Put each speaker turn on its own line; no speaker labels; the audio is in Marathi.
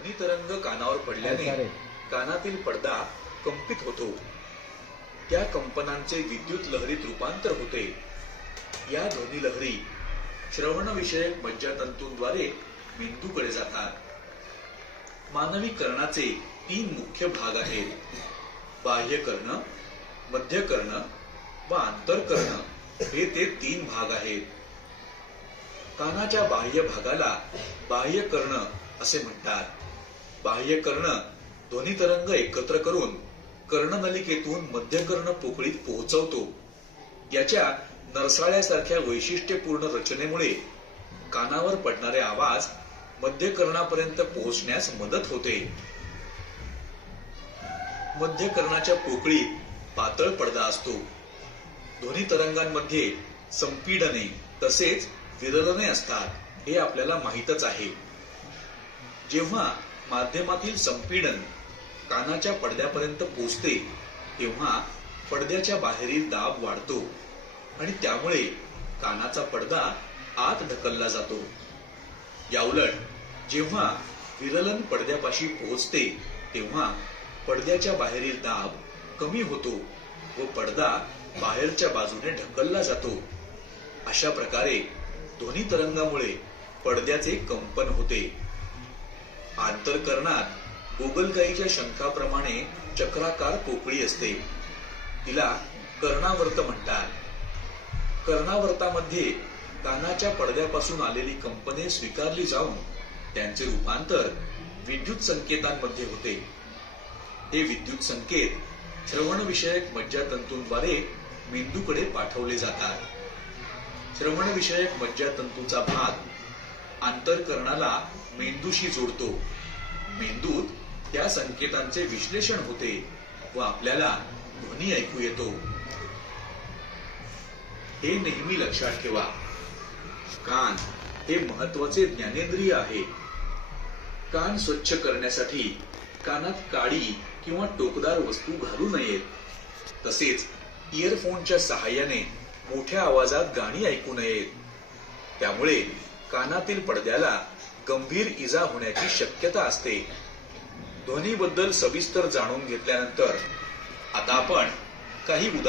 ध्वनी तरंग कानावर पडल्याने कानातील पडदा कंपित होतो. त्या कंपनांचे विद्युत लहरीत रूपांतर होते. या ध्वनी लहरी श्रवणविषयक मज्जातंतूंद्वारे मेंदूकडे जातात. मानवी कर्णाचे तीन मुख्य भाग आहेत. बाह्य कर्ण मध्य कर्ण व आंतरकर्ण. हे ते तीन भाग आहेत. कानाच्या बाह्य भागाला बाह्य कर्ण असे म्हणतात. बाह्य कर्ण ध्वनी तरंग एकत्र करून कर्णनलिकेतून मध्य कर्ण पोकळीत पोहोचवतो. याच्या नरसाळ्यासारख्या वैशिष्ट्यपूर्ण रचनेमुळे कानावर पडणारे आवाज मध्य कर्णापर्यंत पोहोचण्यास मदत होते. मध्य कर्णाच्या पोकळीत पातळ पडदा असतो. ध्वनी तरंगांमध्ये संपीडने तसेच विरलने असतात हे आपल्याला माहीतच आहे. जेव्हा माध्यमातील संपीडन कानाच्या पडद्यापर्यंत पोचते तेव्हा पडद्याच्या बाहेरील दाब वाढतो आणि त्यामुळे कानाचा पडदा आत ढकलला जातो. याउलट जेव्हा विरलन पडद्यापाशी पोहोचते तेव्हा पडद्याच्या बाहेरील दाब कमी होतो व पडदा बाहेरच्या बाजूने ढकलला जातो. अशा प्रकारे ध्वनी तरंगामुळे पडद्याचे कंपन होते. आंतरकरणात गोगलगाईच्या शंखाप्रमाणे चक्राकार पोकळी असते. तिला कर्णावर्त म्हणतात. कर्णावर्तामध्ये कानाच्या पडद्यापासून आलेली कंपने स्वीकारली जाऊन त्यांचे रूपांतर विद्युत संकेतांमध्ये होते. हे विद्युत संकेत श्रवणविषयक मज्जातंतूंद्वारे मेंदूकडे पाठवले जातात. श्रवणविषयक मज्जातंतूचा भाग अंतरकरणाला मेंदूशी जोडतो. मेंदूत त्या संकेतांचे विश्लेषण होते व आपल्याला ध्वनी ऐकू येतो. हे नेहमी लक्षात ठेवा. कान हे महत्त्वाचे ज्ञानेंद्रिय आहे. कान स्वच्छ करण्यासाठी कानात काडी किंवा टोकदार वस्तू घालू नयेत. तसेच इयरफोनच्या सहाय्याने मोठ्या आवाजात गाणी ऐकू नयेत. त्यामुळे कानातील पडद्याला गंभीर इजा होण्याची शक्यता असते. ध्वनीबद्दल सविस्तर जाणून घेतल्यानंतर आता आपण काही उदा